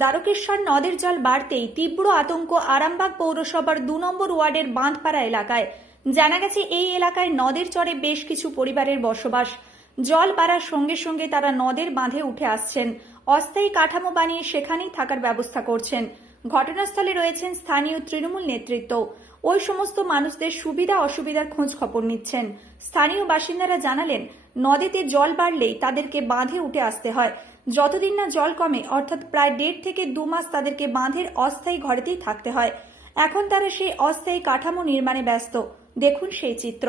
দ্বারকেশ্বর নদের জল বাড়তেই তীব্র আতঙ্ক আরামবাগ পৌরসভার দু নম্বর ওয়ার্ডের বাঁধপাড়া এলাকায়। জানা গেছে, এই এলাকায় নদের চরে বেশ কিছু পরিবারের বসবাস। জল বাড়ার সঙ্গে সঙ্গে তারা নদের বাঁধে উঠে আসছেন। অস্থায়ী কাঠামো বানিয়ে সেখানেই থাকার ব্যবস্থা করছেন। ঘটনাস্থলে রয়েছেন স্থানীয় তৃণমূল নেতৃত্ব। ওই সমস্ত মানুষদের সুবিধা অসুবিধার খোঁজ খবর নিচ্ছেন। স্থানীয় বাসিন্দারা জানালেন, নদীতে জল বাড়লেই তাদেরকে বাঁধে উঠে আসতে হয়। যতদিন না জল কমে, অর্থাৎ প্রায় দেড় থেকে দু মাস তাদেরকে বাঁধের অস্থায়ী ঘরেতেই থাকতে হয়। এখন তারা সেই অস্থায়ী কাঠামো নির্মাণে ব্যস্ত। দেখুন সেই চিত্র।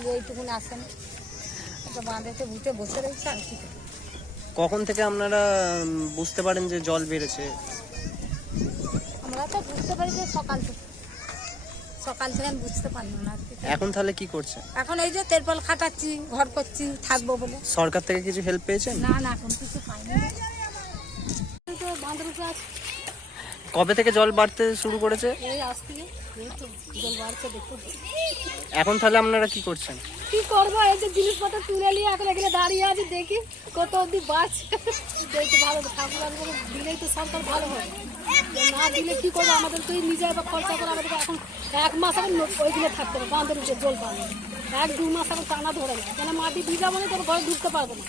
খালি এইটুকুন আসেন একটা বাঁধেতে উঠে বসে রয়েছে আর কি। কখন থেকে আপনারা বুঝতে পারেন যে জল বেড়েছে? আমরা তো বুঝতে পারি যে সকাল থেকে। সকাল থেকে আমি বুঝতে পারলাম না আর কি। এখন তাহলে কি করছে? এখন এই যে তেরপল খাটাচ্ছি ঘর করছি থাকব বলে। সরকার থেকে কিছু হেল্প পেয়েছেন? না না এখন কিছু পাইনি। তো বাঁধের উপরে আছে। কবে থেকে জল বাড়তে শুরু করেছে? বাড়ছে এখন তাহলে আপনারা কি করছেন? কি করব? এই যে জিনিসপত্র তুলে নিয়ে এখন এখানে দাঁড়িয়ে আছে দেখি কত অব্দি বাঁচছে। দেখতে ভালো ঠাকুর দিলেই তো সরকার ভালো হয়। না দিলে কি করব? আমাদের তো নিজে আবার খরচা করে আমাদের এখন এক মাস এখন ওইগুলো থাকতে হবে বাঁধের উপরে জল পাবে এক দু মাস এখন টানা ধরে না কেন মাটি ভিজা না তোর ঘরে ঢুকতে পারব না।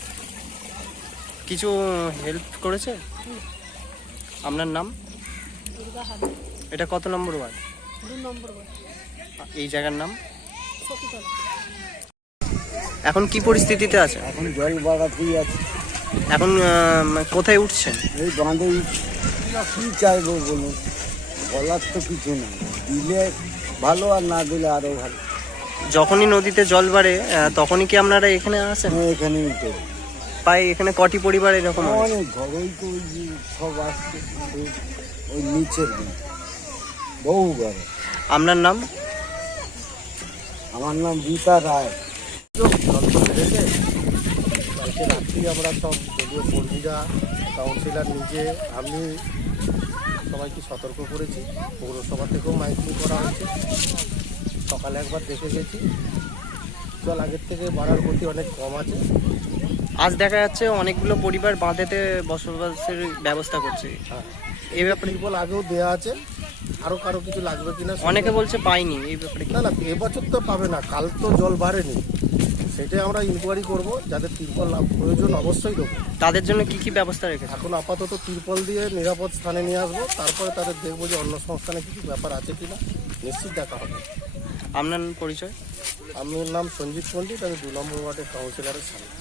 কিছু হেল্প করেছে? আপনার নাম? দুর্গা হবে এটা কত নম্বর ওয়ার্ড? দু নম্বর ঘর এই জায়গার নাম? সতীতলা এখন কি পরিস্থিতিতে আছে? এখন জল বাড়াতেই আছে। এখন আহ, কোথায় উঠছেন? এই বাঁধে কি চাইব বলুন? বলার তো কিছু নেই। দিলে ভালো আর না দিলে আরও ভালো। যখনই নদীতে জল বাড়ে তখনই কি আপনারা এখানে আসেন? আমি এখানে উঠে। প্রায় এখানে কটি পরিবার এরকম অনেক ঘর তো সব আসছে। ওই- নিচের বহু ঘর। আপনার নাম? আমার নাম রীতা রায়। কালকে রাত্রি আমরা সব দলীয় কর্মীরা কাউন্সিলর নিজে আমি সবাইকে সতর্ক করেছি। পৌরসভা থেকেও মাইকিং করা হয়েছে। সকালে একবার দেখে গেছি। জল আগের থেকে বাড়ার গতি অনেক কম আছে। আজ দেখা যাচ্ছে অনেকগুলো পরিবার বাঁধেতে বসবাসের ব্যবস্থা করছে। হ্যাঁ। এই ব্যাপারে ত্রিপল আগেও দেওয়া আছে। আরও কারও কিছু লাগবে কিনা অনেকে বলছে পাইনি এই ব্যাপারে? না না এবছর তো পাবে না। কাল তো জল বাড়েনি। সেটাই আমরা ইনকোয়ারি করব যাদের তিরপল লাভ প্রয়োজন অবশ্যই দেবো। তাদের জন্য কি কি ব্যবস্থা রেখেছে? এখন আপাতত তিরপল দিয়ে নিরাপদ স্থানে নিয়ে আসব। তারপরে তাদের দেখব যে অন্য সংস্থানে কিছু ব্যাপার আছে কিনা। নিশ্চিত দেখা হবে। আপনার পরিচয়? আমার নাম সঞ্জিত পণ্ডিত। আমি দু নম্বর ওয়ার্ডের কাউন্সিলরের সামনে